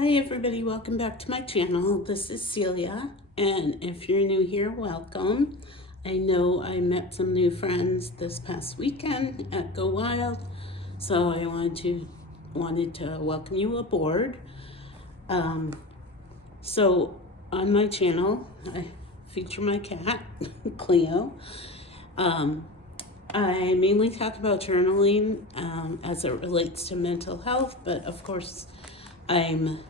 Hi everybody, welcome back to my channel. This is Celia, and if you're new here, welcome. I know I met some new friends this past weekend at Go Wild, so I wanted to welcome you aboard. So on my channel, I feature my cat, Cleo. I mainly talk about journaling as it relates to mental health, but of course I'm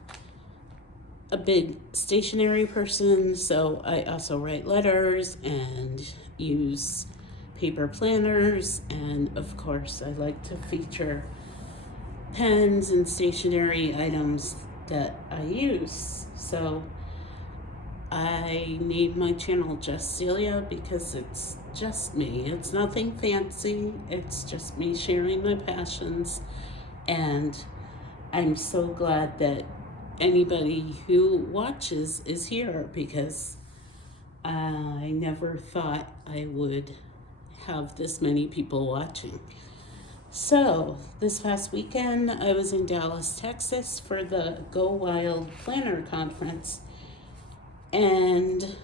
a big stationery person, so I also write letters and use paper planners, and of course I like to feature pens and stationery items that I use. So I named my channel Just Celia because it's just me. It's nothing fancy, it's just me sharing my passions, and I'm so glad that anybody who watches is here because I never thought I would have this many people watching. So this past weekend I was in Dallas, Texas for the Go Wild Planner Conference, and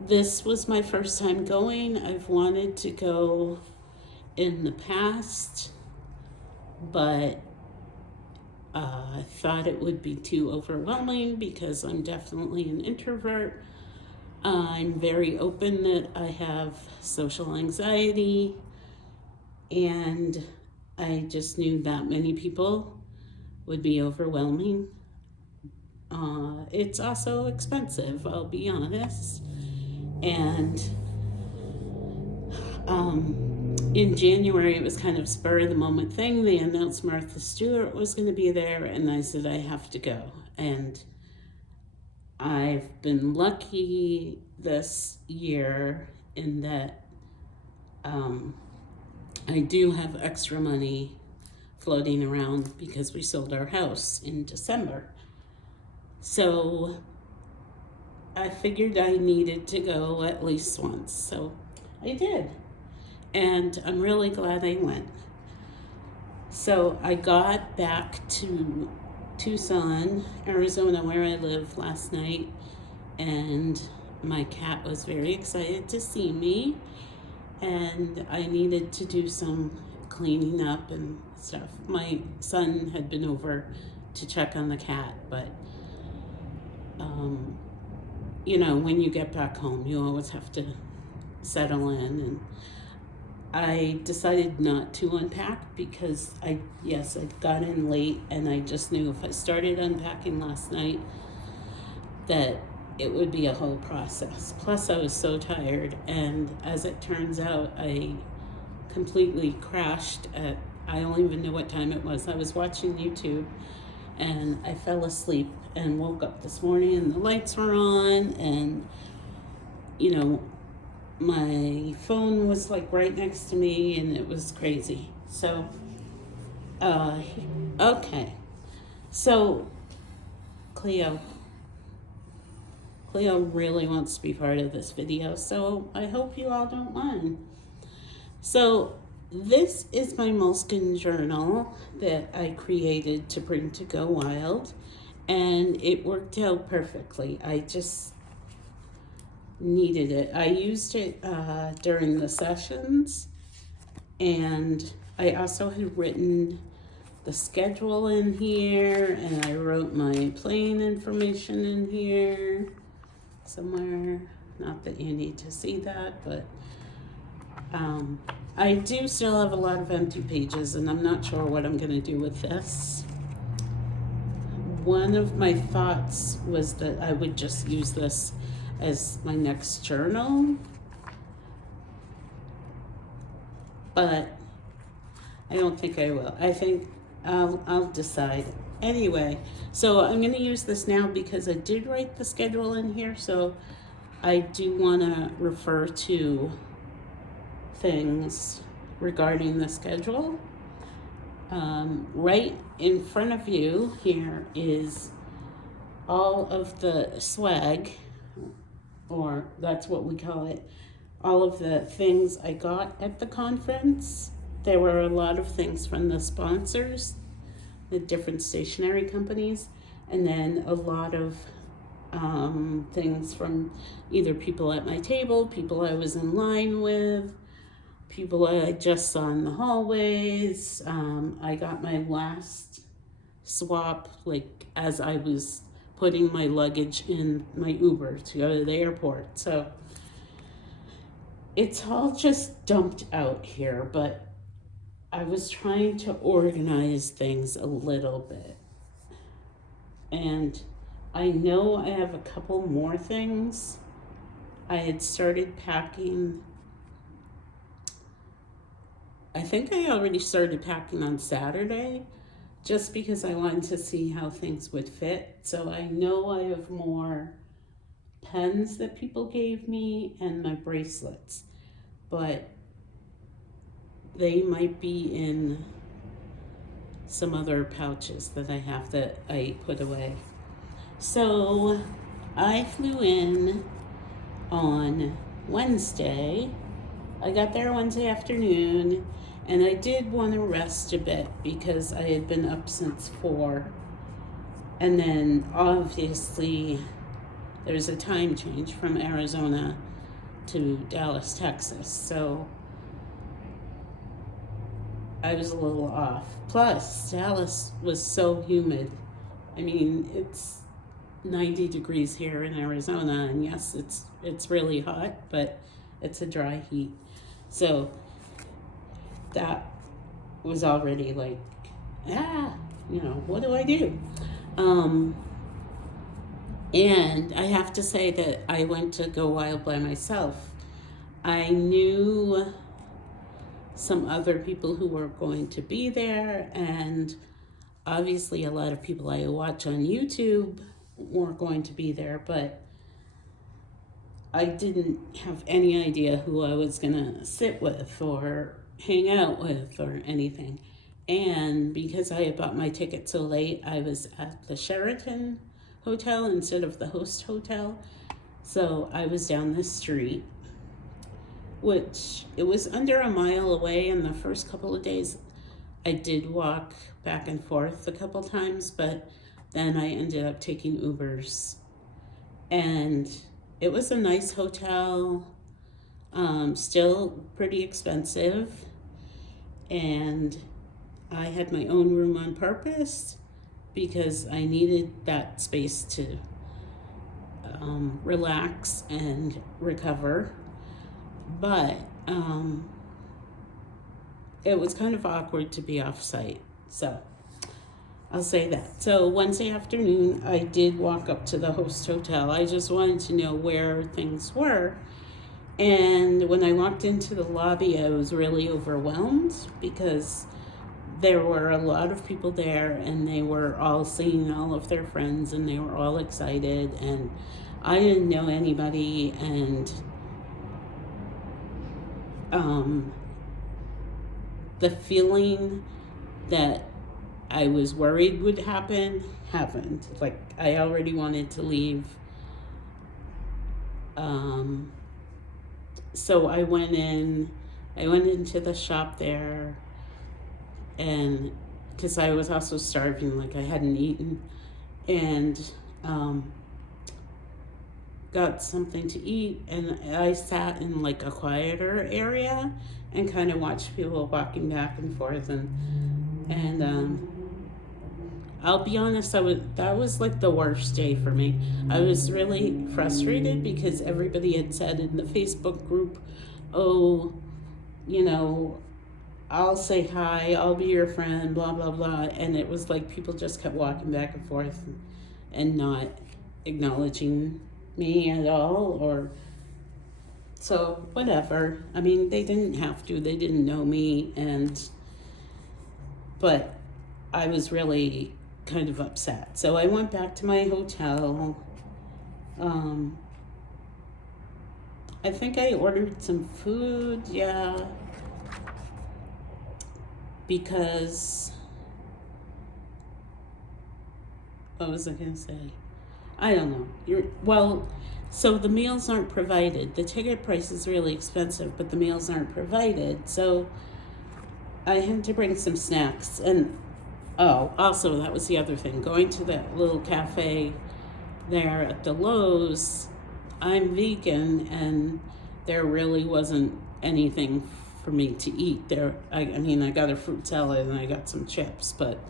this was my first time going. I've wanted to go in the past, but I thought it would be too overwhelming because I'm definitely an introvert. I'm very open that I have social anxiety, and I just knew that many people would be overwhelming. It's also expensive, I'll be honest. And in January, it was kind of spur of the moment thing. They announced Martha Stewart was going to be there, and I said, I have to go. And I've been lucky this year in that I do have extra money floating around because we sold our house in December. So I figured I needed to go at least once. So I did. And I'm really glad I went. So I got back to Tucson, Arizona, where I live last night, and my cat was very excited to see me, and I needed to do some cleaning up and stuff. My son had been over to check on the cat, but when you get back home, you always have to settle in, and I decided not to unpack because I got in late, and I just knew if I started unpacking last night that it would be a whole process. Plus I was so tired, and as it turns out, I completely crashed at, I don't even know what time it was. I was watching YouTube and I fell asleep and woke up this morning and the lights were on, and my phone was like right next to me, and it was crazy. So, okay. So, Cleo really wants to be part of this video, so I hope you all don't mind. So, this is my Moleskine journal that I created to bring to Go Wild, and it worked out perfectly. I just needed it. I used it during the sessions, and I also had written the schedule in here, and I wrote my plane information in here somewhere. Not that you need to see that, but I do still have a lot of empty pages, and I'm not sure what I'm going to do with this. One of my thoughts was that I would just use this as my next journal, but I don't think I will. I think I'll decide. Anyway, so I'm going to use this now because I did write the schedule in here, so I do want to refer to things regarding the schedule. Right in front of you here is all of the swag, or that's what we call it, all of the things I got at the conference. There were a lot of things from the sponsors the different stationery companies, and then a lot of things from either people at my table, people I was in line with, people I just saw in the hallways. I got my last swap like as I was putting my luggage in my Uber to go to the airport. So it's all just dumped out here, but I was trying to organize things a little bit. And I know I have a couple more things. I had started packing. I think I already started packing on Saturday just because I wanted to see how things would fit. So I know I have more pens that people gave me and my bracelets, but they might be in some other pouches that I put away. So I flew in on Wednesday. I got there Wednesday afternoon, and I did want to rest a bit because I had been up since 4. And then obviously there's a time change from Arizona to Dallas, Texas. So I was a little off. Plus, Dallas was so humid. I mean, it's 90 degrees here in Arizona, and yes, it's really hot, but it's a dry heat. So that was already like, what do I do? And I have to say that I went to Go Wild by myself. I knew some other people who were going to be there, and obviously a lot of people I watch on YouTube were going to be there, but I didn't have any idea who I was gonna sit with or hang out with or anything. And because I had bought my ticket so late, I was at the Sheraton Hotel instead of the host hotel. So I was down the street, which it was under a mile away. And the first couple of days I did walk back and forth a couple times, but then I ended up taking Ubers. And it was a nice hotel, still pretty expensive. And I had my own room on purpose because I needed that space to relax and recover. But it was kind of awkward to be off-site. So I'll say that. So Wednesday afternoon, I did walk up to the host hotel. I just wanted to know where things were. And when I walked into the lobby, I was really overwhelmed because there were a lot of people there, and they were all seeing all of their friends, and they were all excited, and I didn't know anybody, and the feeling that I was worried would happen happened. Like, I already wanted to leave. So I went into the shop there, and because I was also starving, like I hadn't eaten, and got something to eat, and I sat in like a quieter area and kind of watched people walking back and forth, and I'll be honest, that was like the worst day for me. I was really frustrated because everybody had said in the Facebook group, oh, I'll say hi, I'll be your friend, blah, blah, blah. And it was like people just kept walking back and forth and not acknowledging me at all, so whatever. I mean, they didn't have to, they didn't know me, but I was really kind of upset. So I went back to my hotel. I think I ordered some food, because, what was I gonna say? I don't know. So the meals aren't provided. The ticket price is really expensive, but the meals aren't provided. So I had to bring some snacks, and Oh, also, that was the other thing. Going to that little cafe there at the Lowe's, I'm vegan, and there really wasn't anything for me to eat there. I mean, I got a fruit salad and I got some chips, but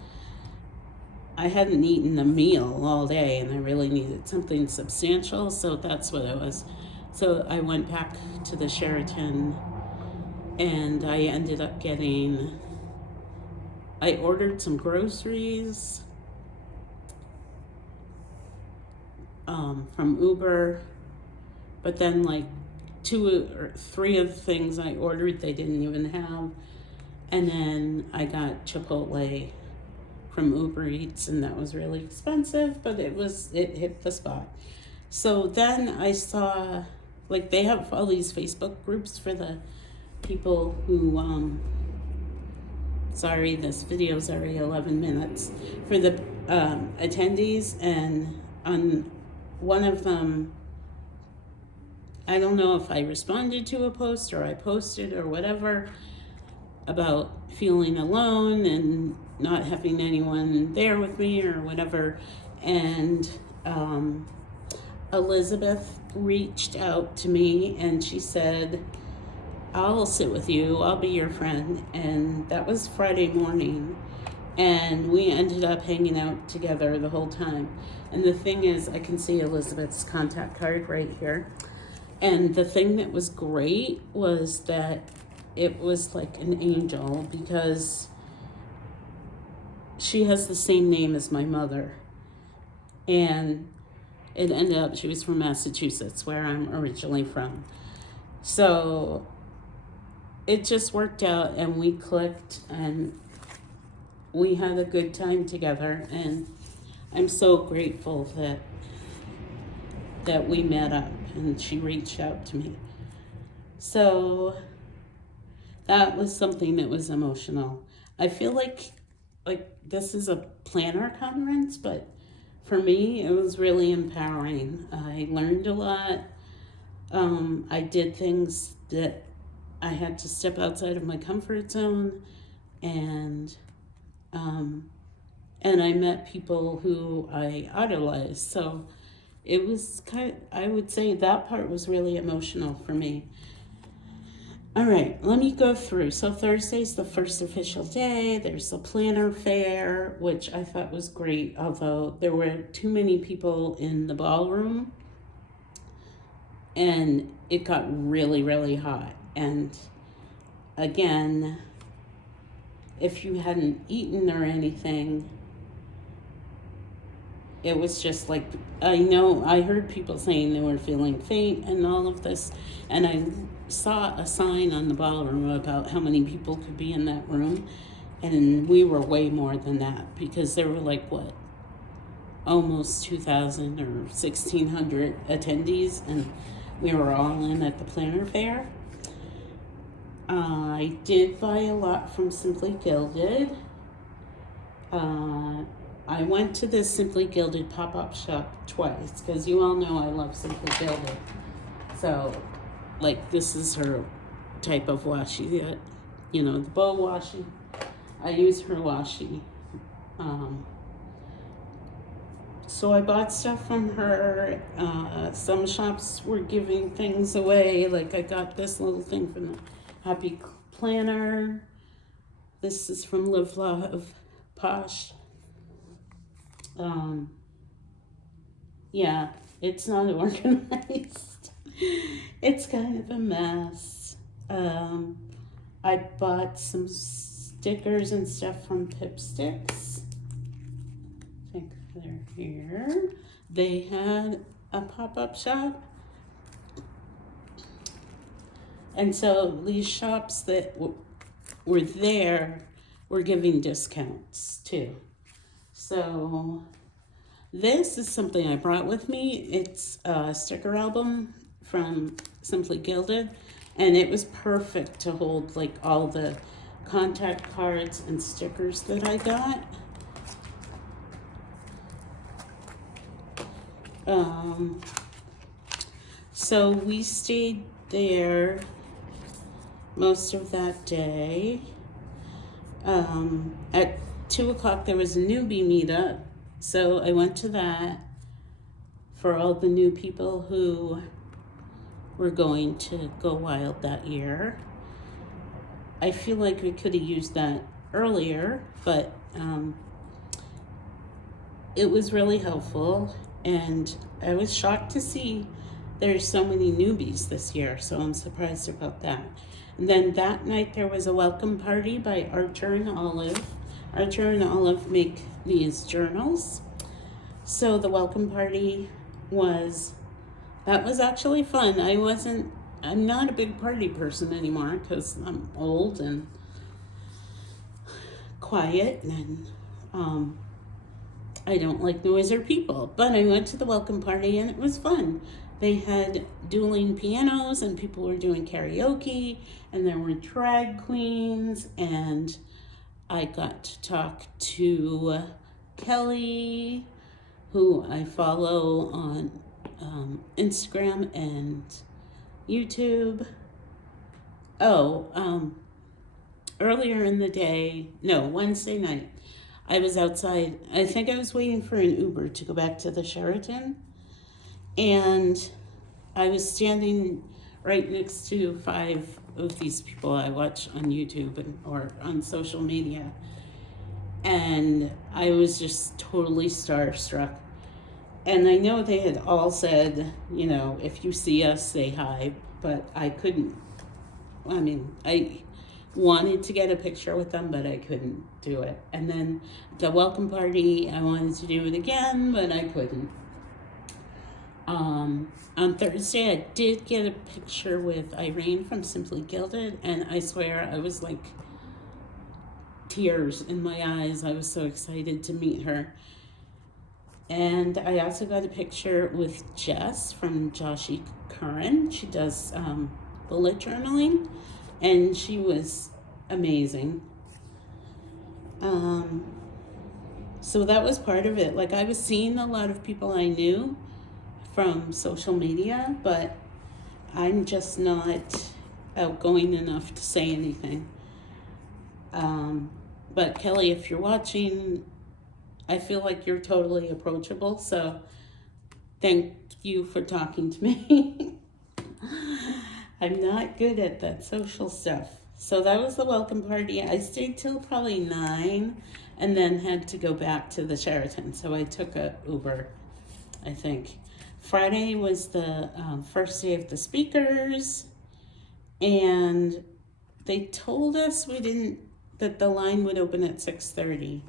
I hadn't eaten a meal all day, and I really needed something substantial, so that's what it was. So I went back to the Sheraton, and I ended up I ordered some groceries from Uber, but then like 2 or 3 of the things I ordered they didn't even have, and then I got Chipotle from Uber Eats, and that was really expensive, but it hit the spot. So then I saw, like, they have all these Facebook groups for the people who sorry, this video's already 11 minutes, for the attendees, and on one of them, I don't know if I responded to a post or I posted or whatever about feeling alone and not having anyone there with me or whatever, and Elizabeth reached out to me and she said, I'll sit with you, I'll be your friend. And that was Friday morning, and we ended up hanging out together the whole time. And the thing is, I can see Elizabeth's contact card right here, and the thing that was great was that it was like an angel, because she has the same name as my mother, and it ended up, she was from Massachusetts, where I'm originally from. So it just worked out, and we clicked, and we had a good time together, and I'm so grateful that we met up and she reached out to me. So that was something that was emotional. I feel like this is a planner conference, but for me, it was really empowering. I learned a lot. I did things that I had to step outside of my comfort zone, and I met people who I idolized. So it was I would say that part was really emotional for me. All right, let me go through. So Thursday's the first official day. There's the planner fair, which I thought was great, although there were too many people in the ballroom, and it got really, really hot. And again, if you hadn't eaten or anything, it was just like, I heard people saying they were feeling faint and all of this, and I saw a sign on the ballroom about how many people could be in that room, and we were way more than that, because there were like, almost 2,000 or 1,600 attendees, and we were all in at the planner fair. I did buy a lot from Simply Gilded. I went to this Simply Gilded pop-up shop twice, because you all know I love Simply Gilded. So, this is her type of washi, the bow washi. I use her washi. So I bought stuff from her. Some shops were giving things away. Like, I got this little thing from the Happy Planner. This is from Live Love Posh. Yeah, it's not organized. It's kind of a mess. I bought some stickers and stuff from Pipsticks. I think they're here. They had a pop-up shop. And so these shops that were there were giving discounts too. So this is something I brought with me. It's a sticker album from Simply Gilded, and it was perfect to hold all the contact cards and stickers that I got. So we stayed there most of that day. At 2 o'clock there was a newbie meetup, so I went to that for all the new people who were going to go wild that year. I feel like we could have used that earlier, but it was really helpful, and I was shocked to see there's so many newbies this year, so I'm surprised about that. And then that night there was a welcome party by Archer and Olive. Archer and Olive make these journals. So the welcome party was actually fun. I'm not a big party person anymore because I'm old and quiet, and I don't like noise or people. But I went to the welcome party and it was fun. They had dueling pianos and people were doing karaoke, and there were drag queens, and I got to talk to Kelly, who I follow on Instagram and YouTube. Earlier in the day, Wednesday night, I was outside. I think I was waiting for an Uber to go back to the Sheraton, and I was standing right next to 5 of these people I watch on YouTube or on social media, and I was just totally starstruck. And I know they had all said, if you see us, say hi, but I couldn't. I wanted to get a picture with them, but I couldn't do it. And then the welcome party, I wanted to do it again, but I couldn't. On Thursday, I did get a picture with Irene from Simply Gilded, and I swear I was like tears in my eyes. I was so excited to meet her. And I also got a picture with Jess from Joshi Curran. She does bullet journaling, and she was amazing. So that was part of it. Like, I was seeing a lot of people I knew from social media, but I'm just not outgoing enough to say anything. But Kelly, if you're watching, I feel like you're totally approachable, so thank you for talking to me. I'm not good at that social stuff. So that was the welcome party. I stayed till probably 9 and then had to go back to the Sheraton, so I took a Uber, I think. Friday was the first day of the speakers, and they told us that the line would open at 6:30.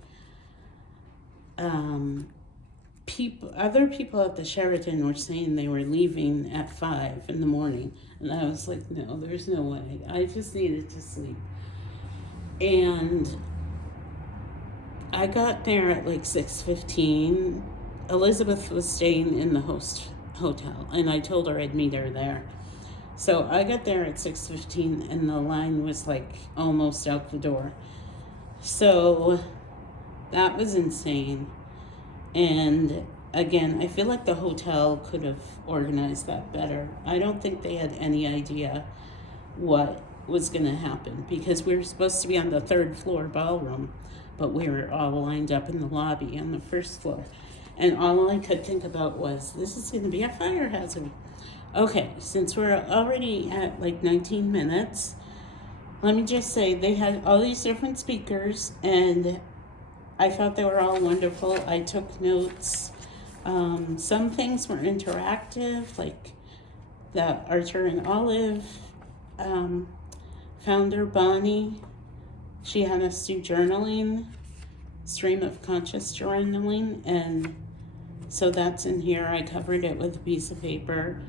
Other people at the Sheraton were saying they were leaving at 5 in the morning, and I was like, no, there's no way. I just needed to sleep. And I got there at like 6:15. Elizabeth was staying in the host hotel, and I told her I'd meet her there. So I got there at 6:15, and the line was like almost out the door. So that was insane. And again, I feel like the hotel could have organized that better. I don't think they had any idea what was going to happen, because we were supposed to be on the 3rd floor ballroom, but we were all lined up in the lobby on the 1st floor. And all I could think about was, this is going to be a fire hazard. Okay, since we're already at like 19 minutes, let me just say they had all these different speakers, and I thought they were all wonderful. I took notes. Some things were interactive, like the Archer and Olive founder, Bonnie. She had us do journaling, stream of conscious journaling, and so that's in here. I covered it with a piece of paper,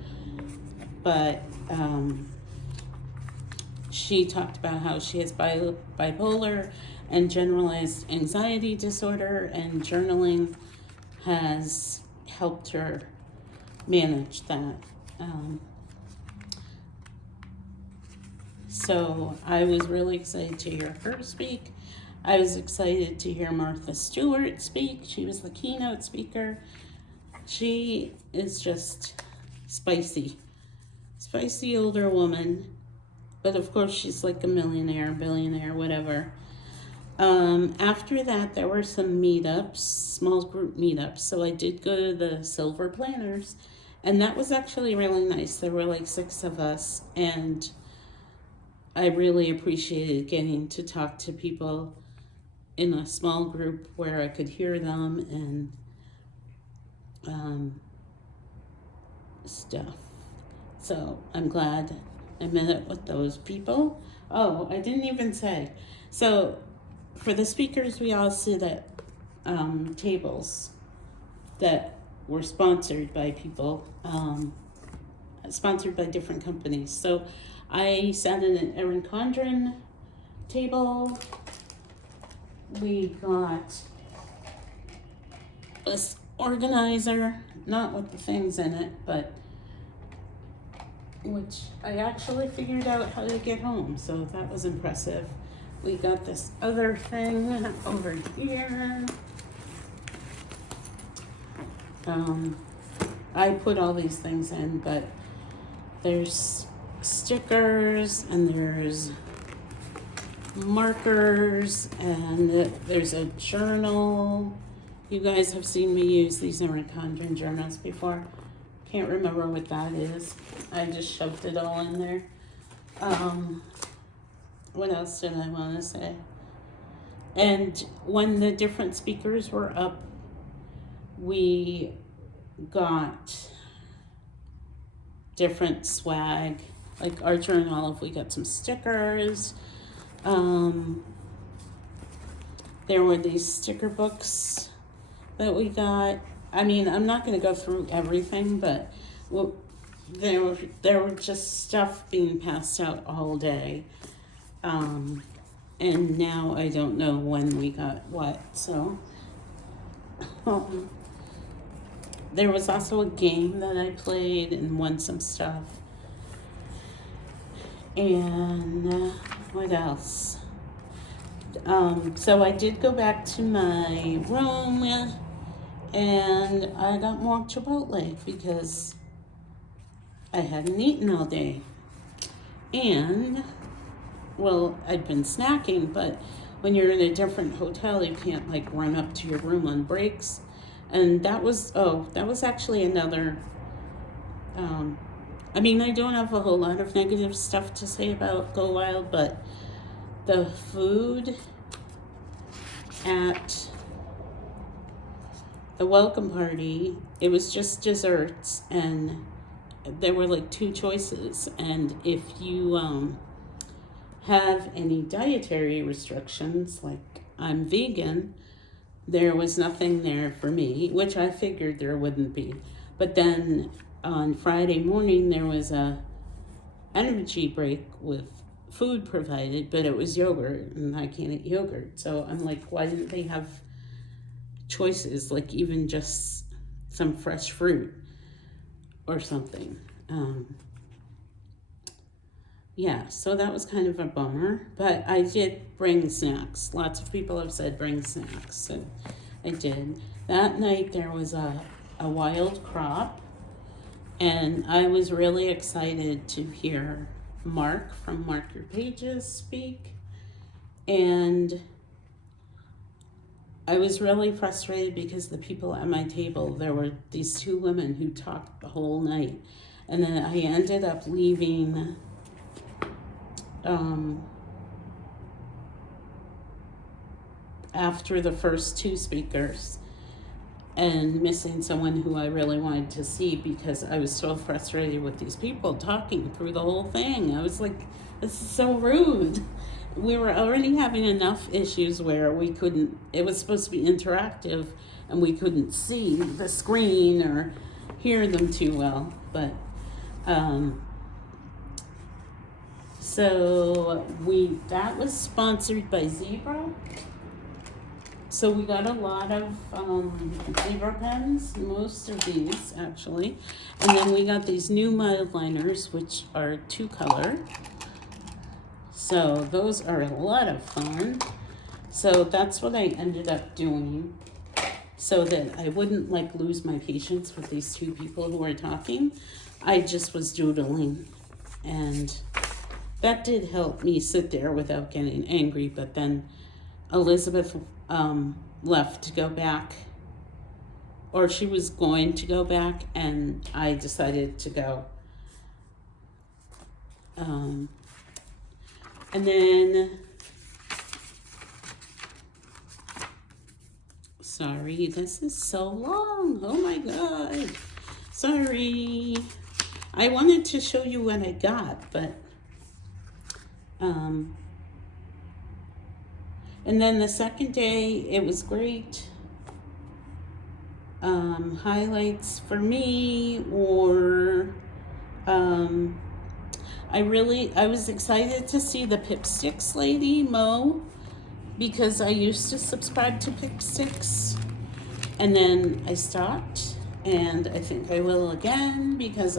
but she talked about how she has bipolar and generalized anxiety disorder, and journaling has helped her manage that. So I was really excited to hear her speak. I was excited to hear Martha Stewart speak. She was the keynote speaker. She is just spicy older woman. But of course she's like a millionaire, billionaire, whatever. After that, there were some meetups, small group meetups. So I did go to the Silver Planners, and that was actually really nice. There were like 6 of us, and I really appreciated getting to talk to people in a small group where I could hear them and stuff. So I'm glad I met up with those people. Oh, I didn't even say. So for the speakers, we all sit at tables that were sponsored by people, sponsored by different companies. So I sat at an Erin Condren table. We got this organizer, not with the things in it, but which I actually figured out how to get home, so that was impressive. We got this other thing over here. I put all these things in, but there's stickers and there's markers and there's a journal. You guys have seen me use these Erin Condren journals before. Can't remember what that is. I just shoved it all in there. What else did I want to say? And when the different speakers were up, we got different swag. Like Archer and Olive, we got some stickers. There were these sticker books that we got. I mean, I'm not going to go through everything, but there were just stuff being passed out all day. And now I don't know when we got what, so. There was also a game that I played and won some stuff. And what else? So I did go back to my room and I got more Chipotle because I hadn't eaten all day. And, well, I'd been snacking, but when you're in a different hotel, you can't like run up to your room on breaks. And that was actually another, I mean, I don't have a whole lot of negative stuff to say about Go Wild, but the food at the welcome party, it was just desserts, and there were like 2 choices. And if you have any dietary restrictions, like I'm vegan, there was nothing there for me, which I figured there wouldn't be. But then on Friday morning, there was a energy break with food provided, but it was yogurt, and I can't eat yogurt. So I'm like, why didn't they have choices, like even just some fresh fruit or something? Yeah, so that was kind of a bummer, but I did bring snacks. Lots of people have said bring snacks, so I did. That night there was a wild crop, and I was really excited to hear Mark from Mark Your Pages speak, and I was really frustrated because the people at my table, there were these 2 women who talked the whole night, and then I ended up leaving after the first 2 speakers and missing someone who I really wanted to see because I was so frustrated with these people talking through the whole thing. I was like, this is so rude. We were already having enough issues where we couldn't, it was supposed to be interactive and we couldn't see the screen or hear them too well. But so that was sponsored by Zebra. So we got a lot of Zebra pens, most of these actually. And then we got these new mild liners, which are 2-color. So those are a lot of fun. So that's what I ended up doing so that I wouldn't like lose my patience with these 2 people who were talking. I just was doodling, and that did help me sit there without getting angry. But then Elizabeth left to go back, or she was going to go back, and I decided to go. And then, sorry, this is so long. Oh my God. Sorry. I wanted to show you what I got, but, and then the second day, it was great. Highlights for me, or, I was excited to see the Pipsticks lady, Mo, because I used to subscribe to Pipsticks, and then I stopped, and I think I will again, because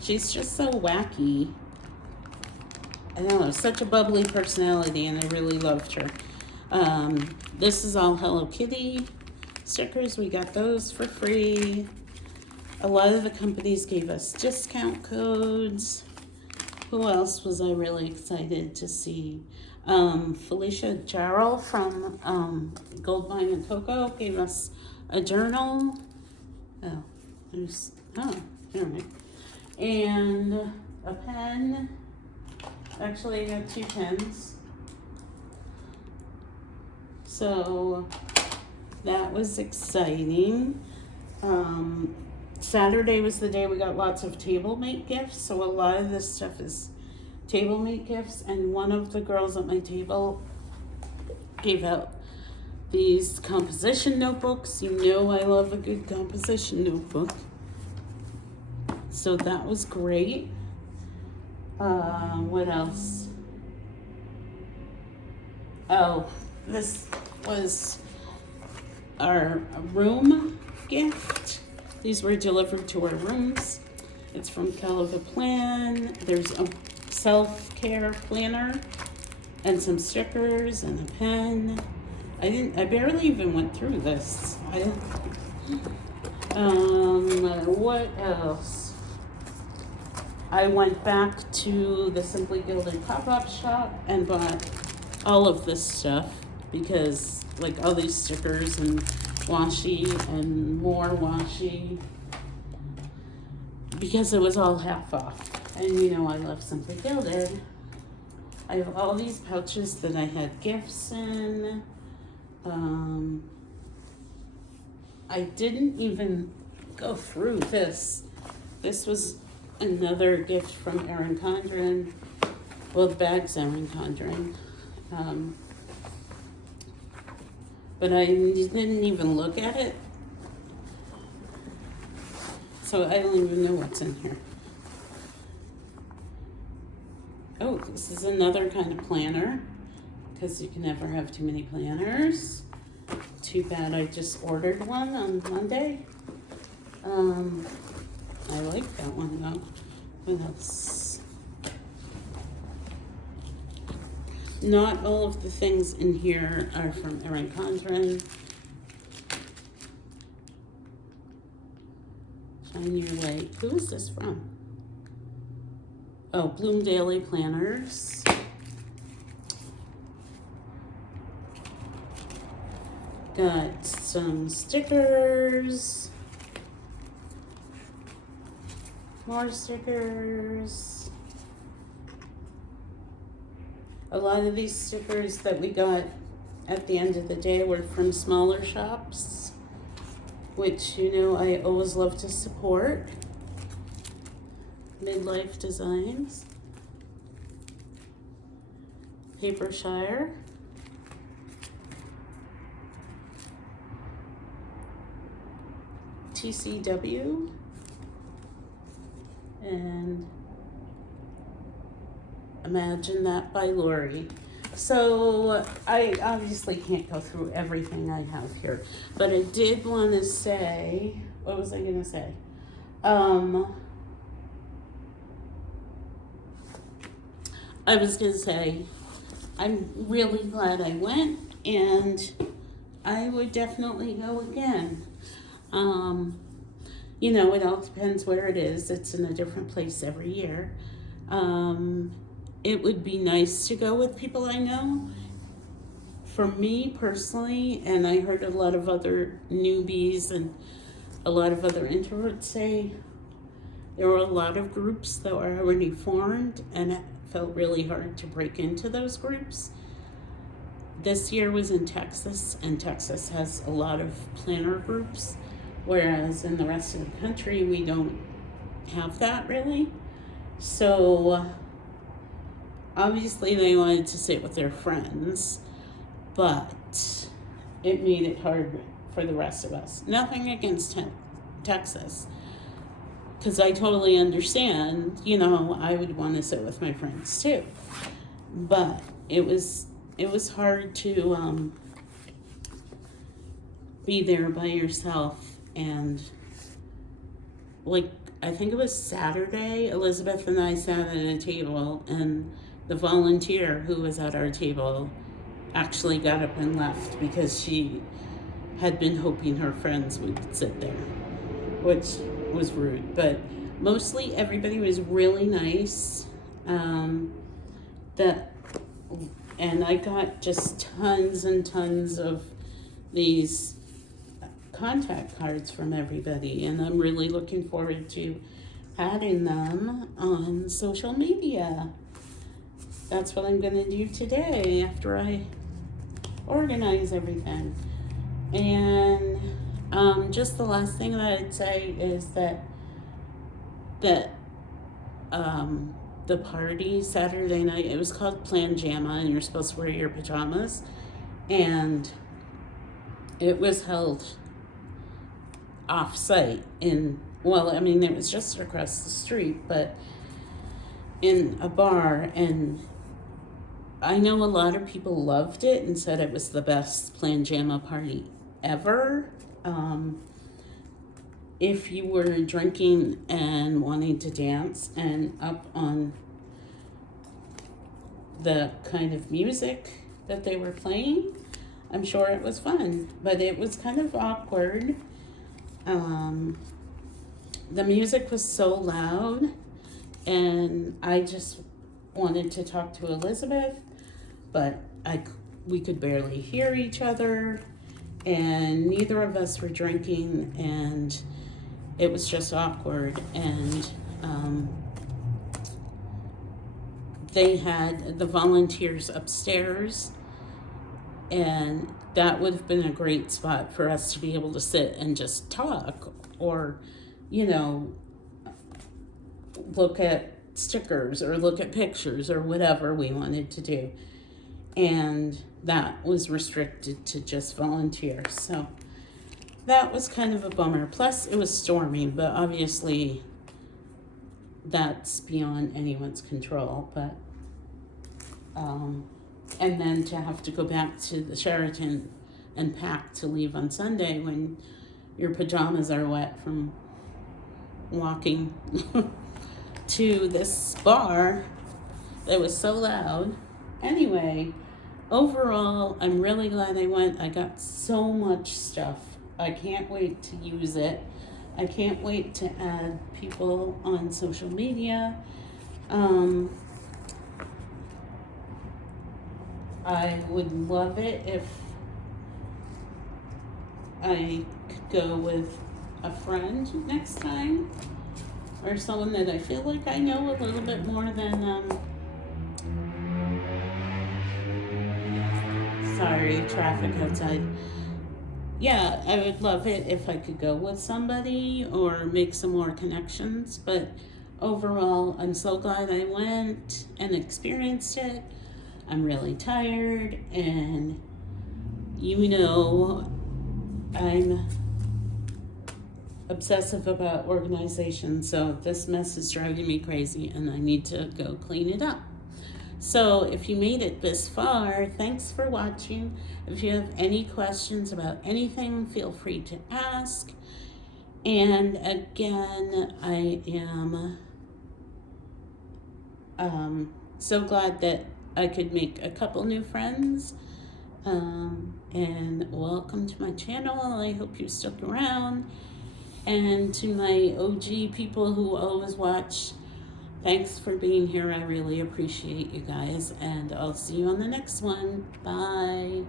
she's just so wacky. I don't know, such a bubbly personality, and I really loved her. This is all Hello Kitty stickers. We got those for free. A lot of the companies gave us discount codes. Who else was I really excited to see? Felicia Jarrell from Gold Mine and Cocoa gave us a journal. All right. And a pen. Actually, I got 2 pens. So that was exciting. Saturday was the day we got lots of table mate gifts, so a lot of this stuff is table mate gifts, and one of the girls at my table gave out these composition notebooks. You know I love a good composition notebook. So that was great. What else? Oh, this was our room gift. These were delivered to our rooms. It's from Caliber Plan. There's a self-care planner and some stickers and a pen. I barely even went through this. What else? I went back to the Simply Gilded pop-up shop and bought all of this stuff, because like all these stickers and washi and more washi, because it was all half off. And you know I love Simply Gilded. I have all these pouches that I had gifts in. I didn't even go through this. This was another gift from Erin Condren. Well, the bag's Erin Condren. But I didn't even look at it. So I don't even know what's in here. Oh, this is another kind of planner, because you can never have too many planners. Too bad I just ordered one on Monday. I like that one though. What else? Not all of the things in here are from Erin Condren. Shine Your Light. Who is this from? Oh, Bloom Daily Planners. Got some stickers. More stickers. A lot of these stickers that we got at the end of the day were from smaller shops, which, you know, I always love to support. Midlife Designs. Papershire. TCW. And Imagine That by Lori. So I obviously can't go through everything I have here, but I did want to say, what was I going to say? I was going to say, I'm really glad I went, and I would definitely go again. You know, it all depends where it is. It's in a different place every year. It would be nice to go with people I know. for me personally, and I heard a lot of other newbies and a lot of other introverts say there were a lot of groups that were already formed, and it felt really hard to break into those groups. This year was in Texas, and Texas has a lot of planner groups, whereas in the rest of the country, we don't have that really. So obviously they wanted to sit with their friends, but it made it hard for the rest of us. Nothing against Texas, because I totally understand, I would want to sit with my friends too. But it was hard to be there by yourself. And like, I think it was Saturday, Elizabeth and I sat at a table, and the volunteer who was at our table actually got up and left because she had been hoping her friends would sit there, which was rude. But mostly everybody was really nice. And I got just tons and tons of these contact cards from everybody, and I'm really looking forward to adding them on social media. That's what I'm going to do today after I organize everything. And just the last thing that I'd say is that the party Saturday night, it was called Plan Jamma, and you're supposed to wear your pajamas, and it was held off-site it was just across the street, but in a bar. And I know a lot of people loved it and said it was the best Plan Jamma party ever. If you were drinking and wanting to dance and up on the kind of music that they were playing, I'm sure it was fun, but it was kind of awkward. The music was so loud, and I just wanted to talk to Elizabeth, but we could barely hear each other, and neither of us were drinking, and it was just awkward. And they had the volunteers upstairs, and that would have been a great spot for us to be able to sit and just talk, or look at stickers or look at pictures or whatever we wanted to do. And that was restricted to just volunteers. So that was kind of a bummer. Plus it was storming, but obviously that's beyond anyone's control. But and then to have to go back to the Sheraton and pack to leave on Sunday when your pajamas are wet from walking to this bar that was so loud. Anyway, overall, I'm really glad I went. I got so much stuff. I can't wait to use it. I can't wait to add people on social media. I would love it if I could go with a friend next time, or someone that I feel like I know a little bit more than, sorry, traffic outside. Yeah, I would love it if I could go with somebody or make some more connections, but overall, I'm so glad I went and experienced it. I'm really tired, and I'm obsessive about organization, so this mess is driving me crazy, and I need to go clean it up. So if you made it this far, thanks for watching. If you have any questions about anything, feel free to ask. And again, I am so glad that I could make a couple new friends. And welcome to my channel. I hope you stuck around. And to my OG people who always watch, thanks for being here. I really appreciate you guys, and I'll see you on the next one. Bye.